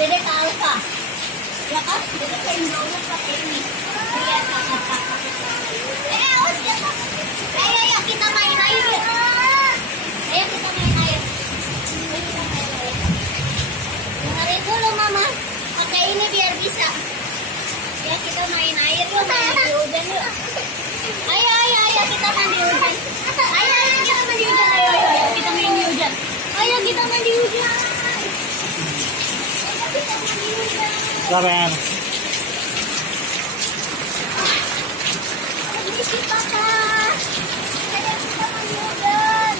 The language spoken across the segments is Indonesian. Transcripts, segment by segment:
Dede ka alpha. Ya kan? Dede ka indonesian pakai ini. Iya. Awas ya. Ayo kita main air ya. Ayo kita main air. Dengerin dulu mama. Pakai ini biar bisa. Ya kita main air yuk. Mandi hujan yuk. Ayo kita mandi hujan. Ayo kita mandi hujan. Ayo kita main di hujan. Ayo kita mandi hujan. Silakan. Permisi papa. Ayo kita mandi hujan.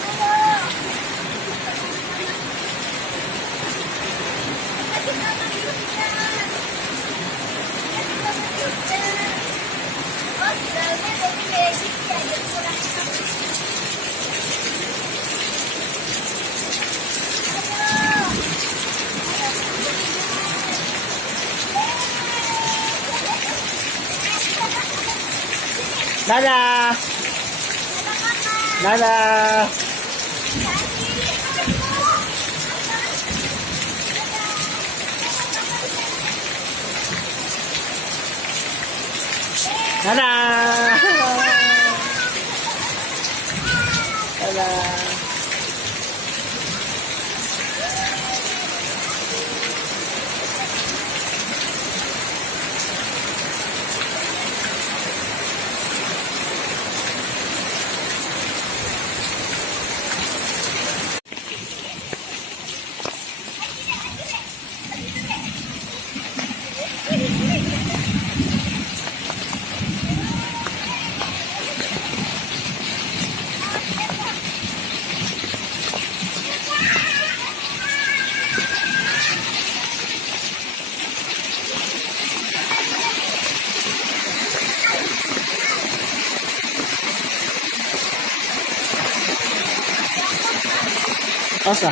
Ayo kita mandi hujan. Ayo kita mandi hujan. Oh, dalamnya jadi kayak gini ya, jadi kurang enak. Dadah. Dadah. Dadah. Dadah. Asa?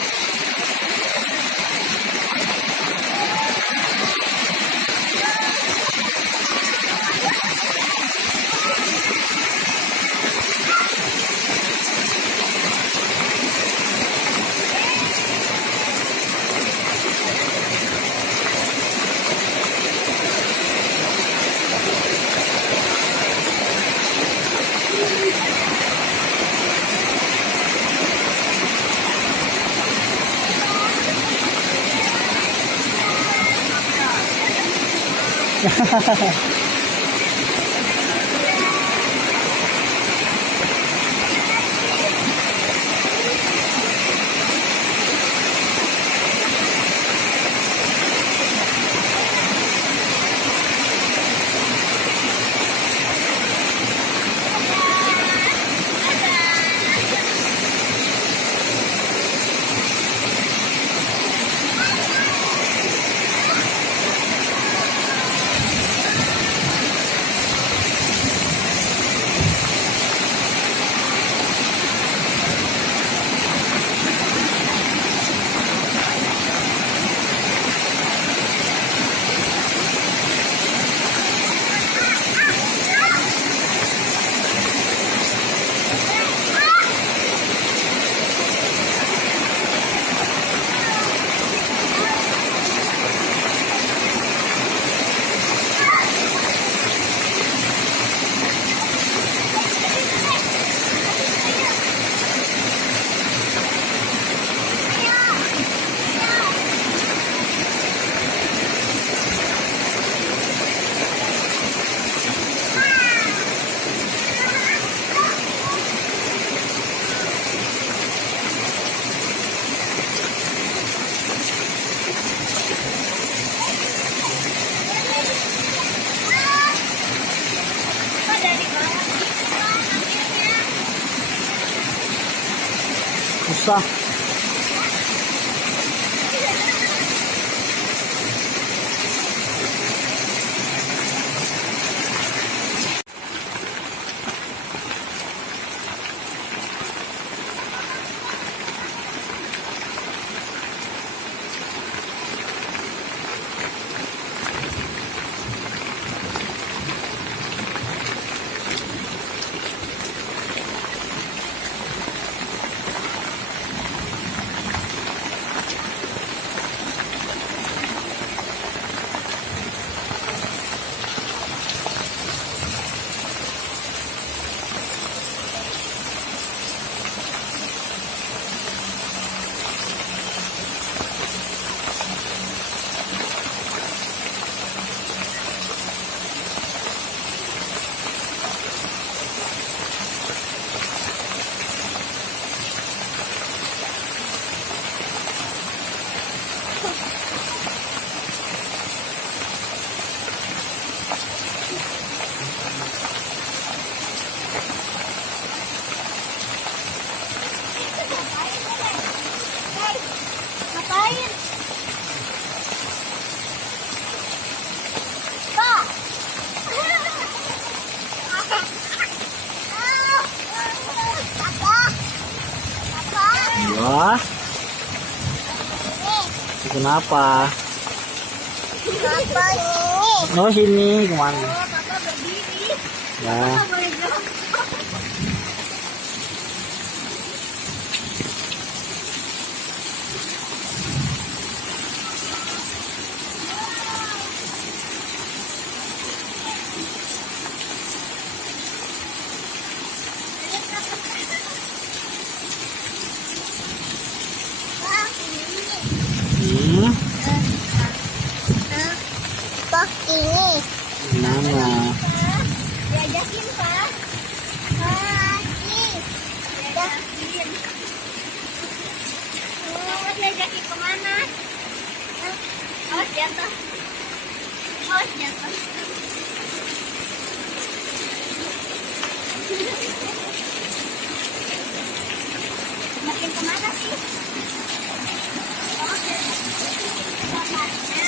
Susah. Wah, kenapa? Papa ini. Oh sini kemana? Papa berdiri. Ya. Papa boleh jongkok. Hmm, Pak ini. mana? Diajakin Pak. Diajakin. Awas diajakin kemana? Awas jatuh. Awas jatuh. Makin kemana sih? Awas jatuh. Bapaknya.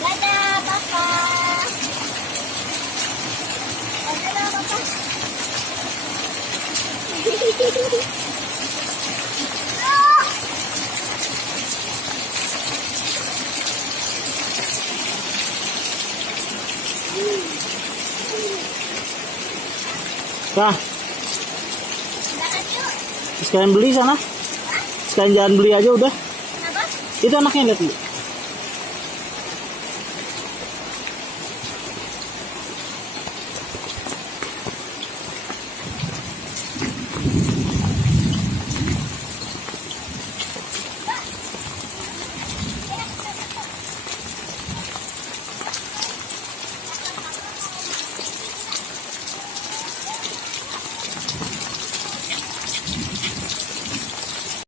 Dadah, Papa. Oh, dadah, Papa. Ah! Kah, Udahan yuk. sekalian beli sana. Sekalian jalan beli aja udah. Kenapa? Itu anaknya lihat.